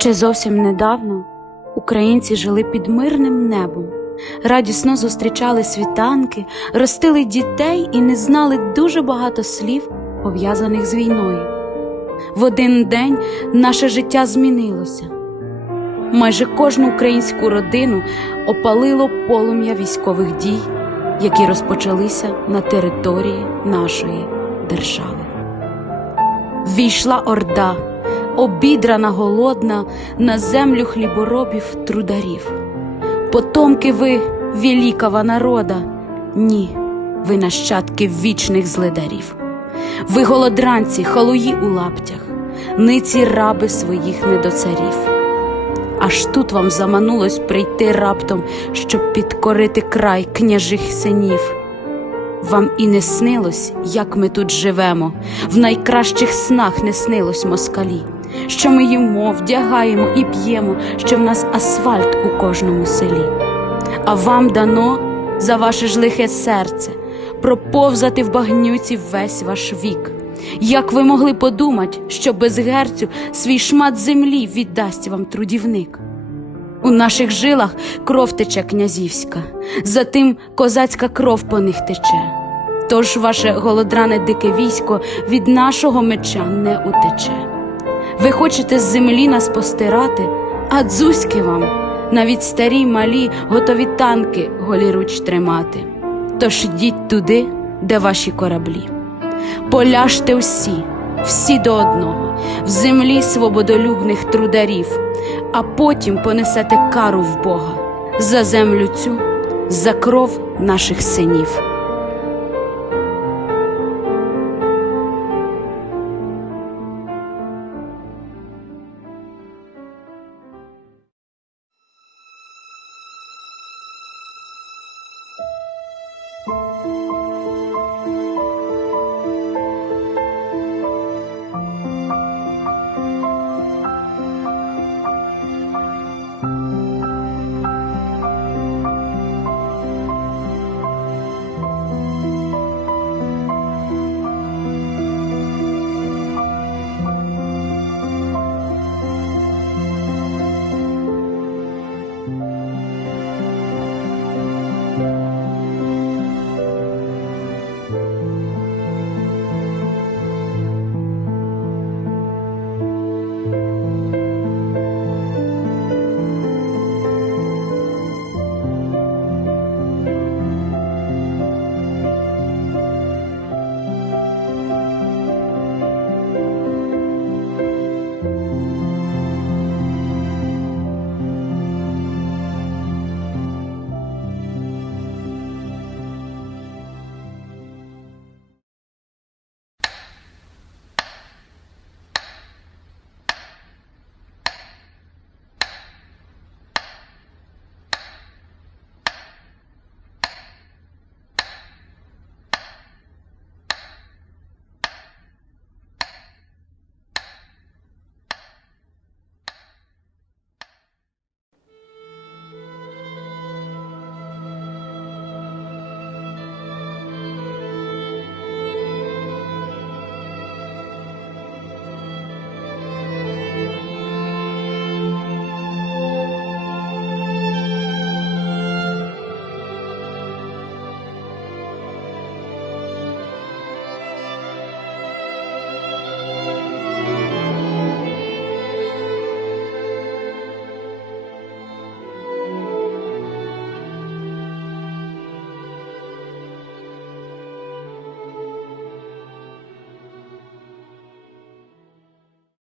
Ще зовсім недавно українці жили під мирним небом, радісно зустрічали світанки, ростили дітей і не знали дуже багато слів, пов'язаних з війною. В один день наше життя змінилося. Майже кожну українську родину опалило полум'я військових дій, які розпочалися на території нашої держави. Війшла орда, обідрана голодна на землю хліборобів трударів. Потомки ви великого народа, ні, ви нащадки вічних зледарів. Ви голодранці, халуї у лаптях, ниці раби своїх недоцарів. Аж тут вам заманулось прийти раптом, щоб підкорити край княжих синів. Вам і не снилось, як ми тут живемо, в найкращих снах не снилось москалі, що ми їмо, вдягаємо і п'ємо, що в нас асфальт у кожному селі. А вам дано за ваше ж лихе серце проповзати в багнюці весь ваш вік. Як ви могли подумати, що без герцю свій шмат землі віддасть вам трудівник? У наших жилах кров тече князівська, затим козацька кров по них тече. Тож ваше голодране дике військо від нашого меча не утече. Ви хочете з землі нас постирати, а дзузьки вам, навіть старі малі, готові танки голіруч тримати. Тож йдіть туди, де ваші кораблі. Поляжте всі, всі до одного, в землі свободолюбних трударів, а потім понесете кару в Бога за землю цю, за кров наших синів.